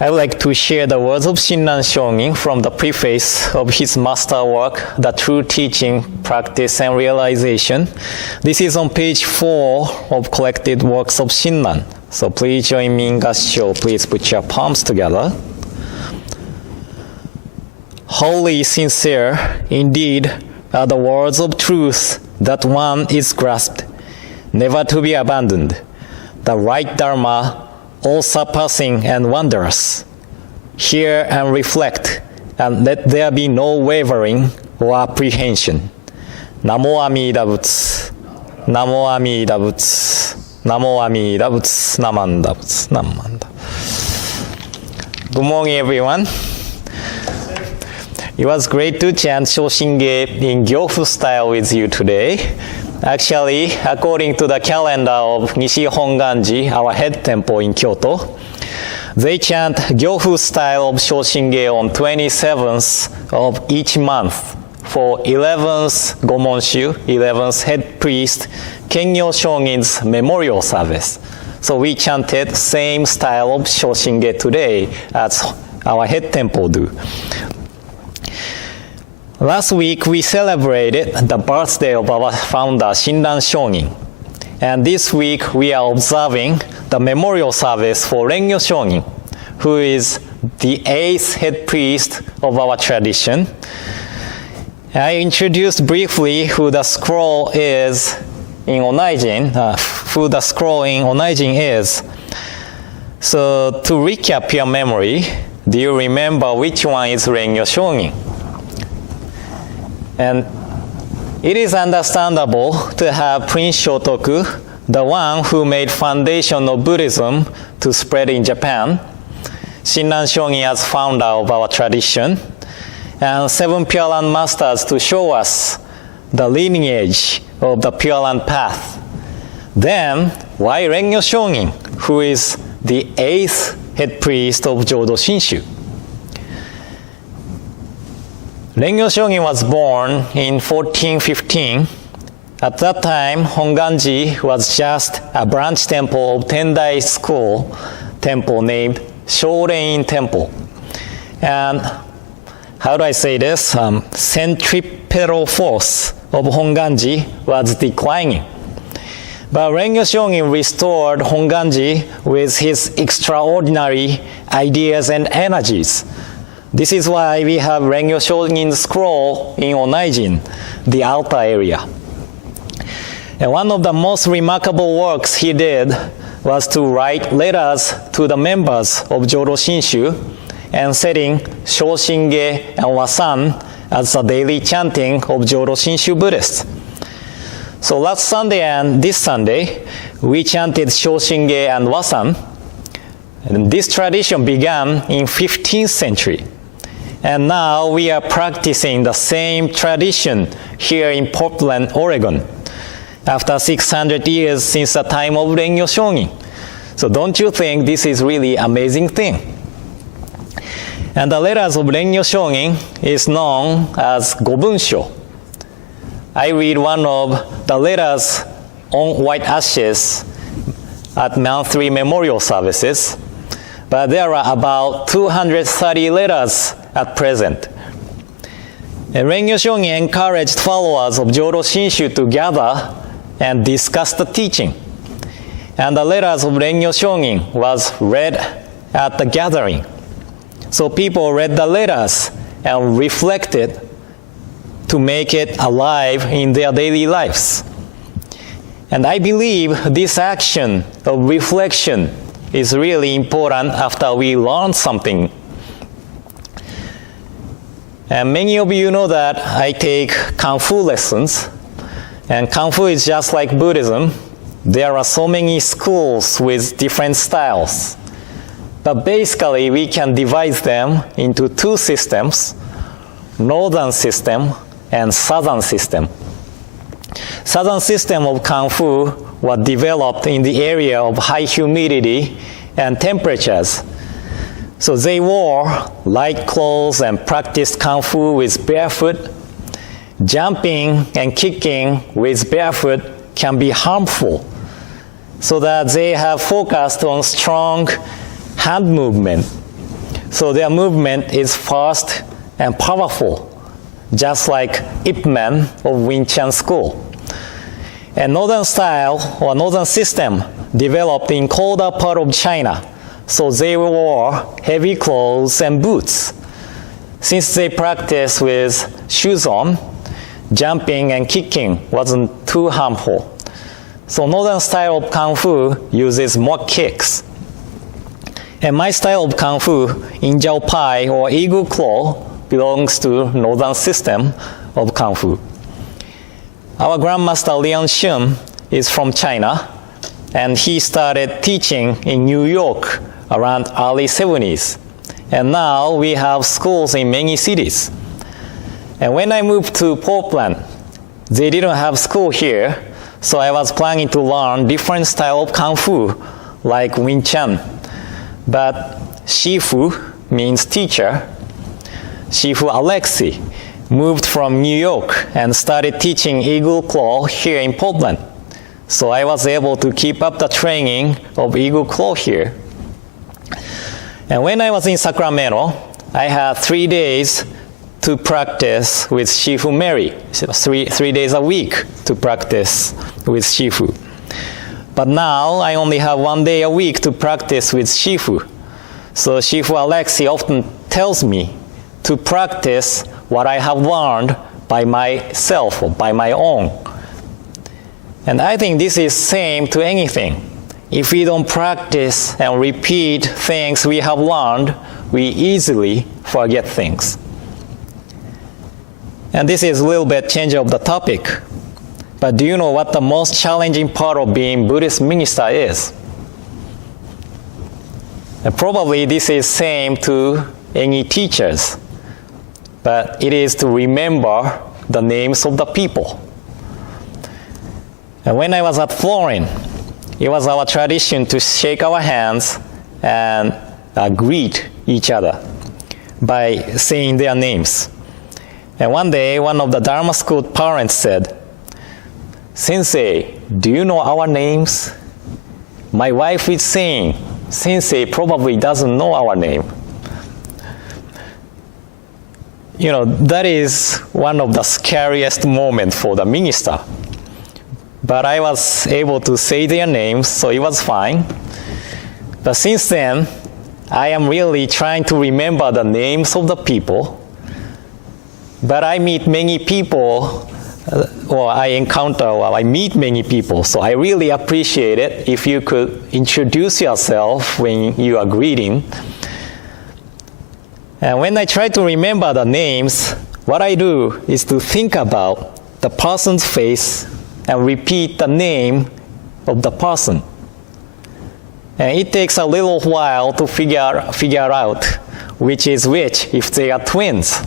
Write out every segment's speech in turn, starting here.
I would like to share the words of Rennyo Shonin from the preface of his masterwork, The True Teaching, Practice and Realization. This is on page 4 of collected works of Shinran. So please join me in gassho. Please put your palms together. Wholly sincere, indeed, are the words of truth that one is grasped, never to be abandoned. The right Dharma, all surpassing and wondrous. Hear and reflect, and let there be no wavering or apprehension. Namo Amida Butsu, Namo Amida Butsu, Namo Amida Butsu, Namanda Butsu, Namanda. Good morning, everyone. It was great to chant Shoshinge in Gyofu style with you today. Actually, according to the calendar of Nishi Hongwanji, our head temple in Kyoto, they chant Gyofu style of Shoshinge on 27th of each month for 11th Gomonshu, 11th head priest, Rennyo Shonin's memorial service. So we chanted same style of Shoshinge today as our head temple do. Last week, we celebrated the birthday of our founder, Rennyo Shonin. And this week, we are observing the memorial service for Rennyo Shonin, who is the 8th head priest of our tradition. I introduced briefly who the scroll is in Onaijin, who the scroll in Onaijin is. So to recap your memory, do you remember which one is Rennyo Shonin? And it is understandable to have Prince Shotoku, the one who made foundation of Buddhism to spread in Japan, Rennyo Shonin as founder of our tradition, and 7 Pure Land Masters to show us the lineage of the Pure Land path. Then, why Rennyo Shonin, who is the 8th head priest of Jodo Shinshu? Rennyo Shonin was born in 1415. At that time, Hongwanji was just a branch temple of Tendai school temple named Shorein Temple. And how do I say this? Centripetal force of Hongwanji was declining. But Rennyo Shonin restored Hongwanji with his extraordinary ideas and energies. This is why we have Rennyo Shonin's scroll in Onaijin, the altar area. And one of the most remarkable works he did was to write letters to the members of Jodo Shinshu and setting Shoshinge and Wasan as the daily chanting of Jodo Shinshu Buddhists. So last Sunday and this Sunday, we chanted Shoshinge and Wasan. And this tradition began in 15th century. And now we are practicing the same tradition here in Portland, Oregon, after 600 years since the time of Rennyo Shonin. So don't you think this is really amazing thing? And the letters of Rennyo Shonin is known as Gobunsho. I read one of the letters on white ashes at monthly memorial services, but there are about 230 letters at present. And Rennyo Shonin encouraged followers of Jodo Shinshu to gather and discuss the teaching. And the letters of Rennyo Shonin was read at the gathering. So people read the letters and reflected to make it alive in their daily lives. And I believe this action of reflection is really important after we learn something. And many of you know that I take Kung Fu lessons. And Kung Fu is just like Buddhism. There are so many schools with different styles. But basically, we can divide them into 2 systems, Northern system and Southern system. Southern system of Kung Fu was developed in the area of high humidity and temperatures. So they wore light clothes and practiced Kung Fu with barefoot. Jumping and kicking with barefoot can be harmful, so that they have focused on strong hand movement So their movement is fast and powerful, just like Ip Man of Wing Chun School. And northern style or northern system developed in colder part of China, so they wore heavy clothes and boots. Since they practiced with shoes on, jumping and kicking wasn't too harmful. So northern style of Kung Fu uses more kicks. And my style of Kung Fu, In Jiao Pai or Eagle Claw, belongs to northern system of Kung Fu. Our Grandmaster Rennyo Shonin is from China, and he started teaching in New York around early 70s. And now we have schools in many cities. And when I moved to Portland, they didn't have school here, so I was planning to learn different style of Kung Fu, like Wing Chun. But Shifu means teacher. Shifu Alexei moved from New York and started teaching Eagle Claw here in Portland. So I was able to keep up the training of Eagle Claw here. And when I was in Sacramento, I had 3 days to practice with Shifu Mary, so three days a week to practice with Shifu. But now I only have 1 day a week to practice with Shifu. So Shifu Alexei often tells me to practice what I have learned by myself or by my own. And I think this is same to anything. If we don't practice and repeat things we have learned, we easily forget things. And this is a little bit change of the topic. But do you know what the most challenging part of being Buddhist minister is? And probably this is same to any teachers. But it is to remember the names of the people. And when I was at Florence, it was our tradition to shake our hands and greet each other by saying their names. And one day, one of the Dharma school parents said, "Sensei, do you know our names?" My wife is saying, "Sensei probably doesn't know our name." You know, that is one of the scariest moments for the minister. But I was able to say their names, so it was fine. But since then, I am really trying to remember the names of the people. But I meet many people, I meet many people, so I really appreciate it if you could introduce yourself when you are greeting. And when I try to remember the names, what I do is to think about the person's face and repeat the name of the person. And it takes a little while to figure out which is which if they are twins.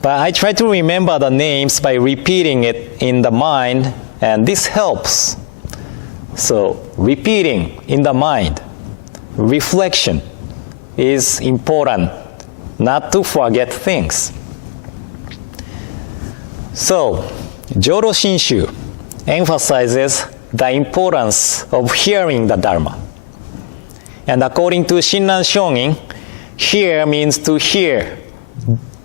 But I try to remember the names by repeating it in the mind, and this helps. So repeating in the mind, reflection is important, not to forget things. So, Jodo Shinshu emphasizes the importance of hearing the Dharma. And according to Rennyo Shonin, hear means to hear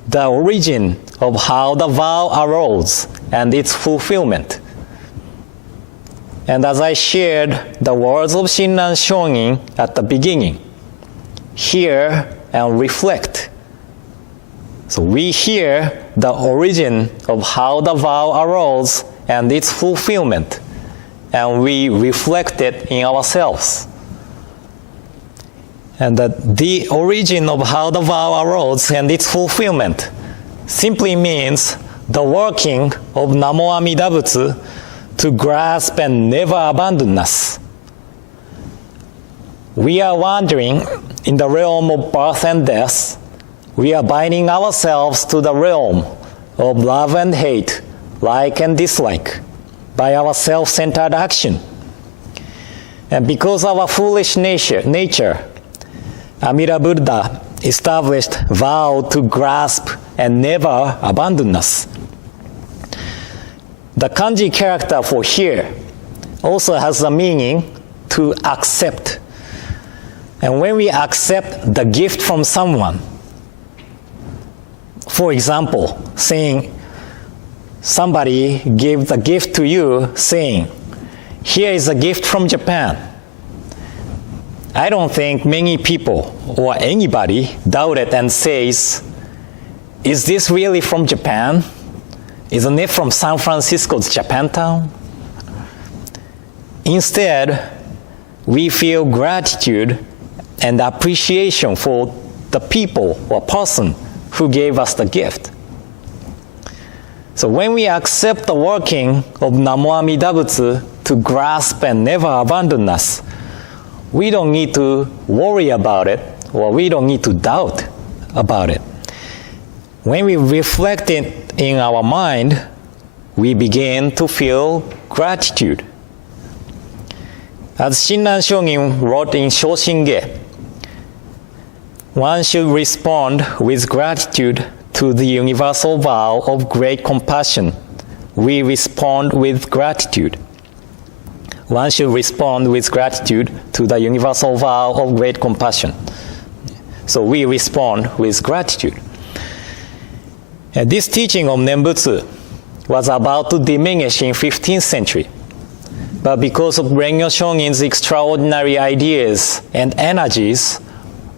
the origin of how the vow arose and its fulfillment. And as I shared the words of Rennyo Shonin at the beginning, hear and reflect. So we hear the origin of how the vow arose and its fulfillment, and we reflect it in ourselves. And the origin of how the vow arose and its fulfillment simply means the working of Namo Amida Butsu to grasp and never abandon us. We are wandering in the realm of birth and death. We are binding ourselves to the realm of love and hate, like and dislike, by our self-centered action. And because of our foolish nature, Amida Buddha established vow to grasp and never abandon us. The kanji character for here also has the meaning to accept. And when we accept the gift from someone, for example, saying somebody gave the gift to you saying, here is a gift from Japan. I don't think many people or anybody doubt it and says, is this really from Japan? Isn't it from San Francisco's Japantown? Instead, we feel gratitude and appreciation for the people or person who gave us the gift. So when we accept the working of Namo Amida Butsu to grasp and never abandon us, we don't need to worry about it, or we don't need to doubt about it. When we reflect it in our mind, we begin to feel gratitude. As Rennyo Shonin wrote in Shoshinge, one should respond with gratitude to the universal vow of great compassion. We respond with gratitude. One should respond with gratitude to the universal vow of great compassion. So we respond with gratitude. And this teaching of Nembutsu was about to diminish in 15th century. But because of Rennyo Shonin's extraordinary ideas and energies,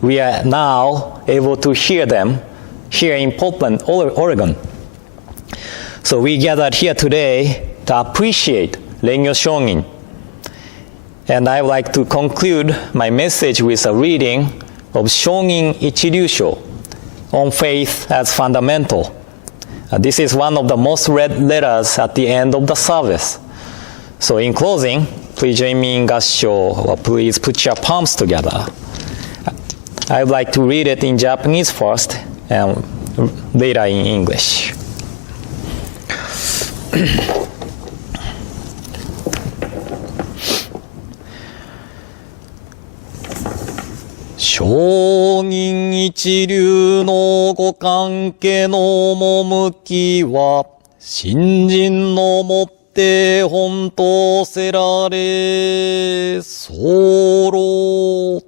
we are now able to hear them here in Portland, Oregon. So we gathered here today to appreciate Rennyo Shonin. And I would like to conclude my message with a reading of Shonin Ichiryusho on faith as fundamental. This is one of the most read letters at the end of the service. So in closing, please join me in gassho, or please put your palms together. I would like to read it in Japanese first and later in English. Shonin 一流のご関係の趣は、信心のもって本当せられ、候。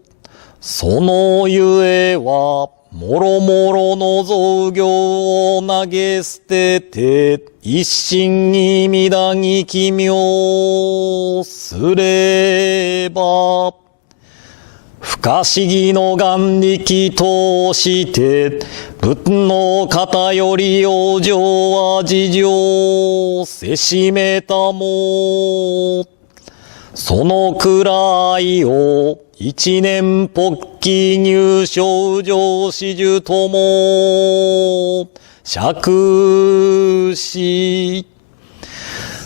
そのゆえは、もろもろの造業を投げ捨てて、一心に乱ぎ奇妙すれば、不可思議の眼力通して、仏の方より往生は事情せしめたも。そのくらいを一年発起入賞上始終とも釈し、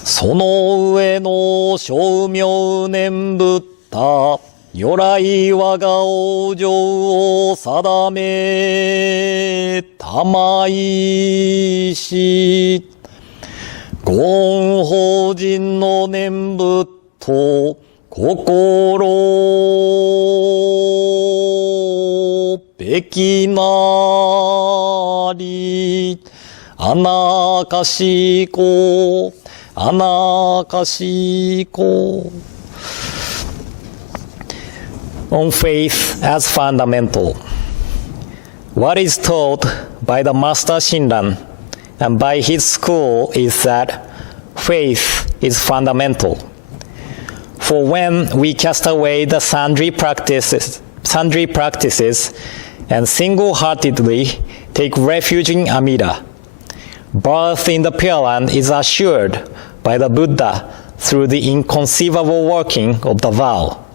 その上の称名念仏他如来我が往生を定めたまいし、ご恩法人の念仏と心べきなり、あなかしこ、あなかしこ。On faith as fundamental. What is taught by the Master Shinran and by his school is that faith is fundamental. For when we cast away the sundry practices and single-heartedly take refuge in Amida, birth in the Pure Land is assured by the Buddha through the inconceivable working of the vow.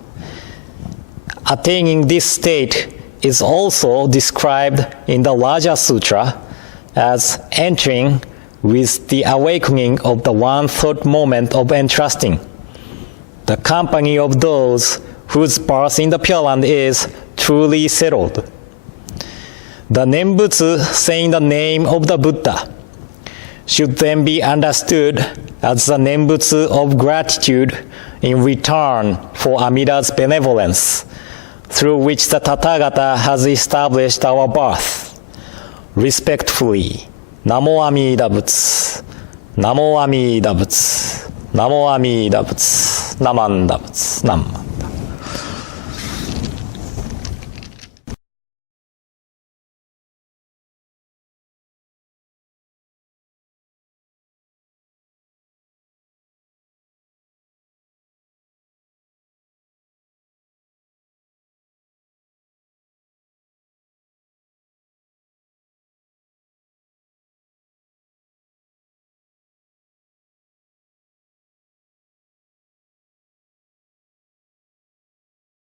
Attaining this state is also described in the Raja Sutra as entering with the awakening of the one-thought moment of entrusting, the company of those whose birth in the Pure Land is truly settled. The Nembutsu saying the name of the Buddha should then be understood as the Nembutsu of gratitude in return for Amida's benevolence, through which the Tathagata has established our birth. Respectfully, Namo Amida Butsu, Namo Amida Butsu, Namo Amida Butsu, Namanda Butsu, Nam.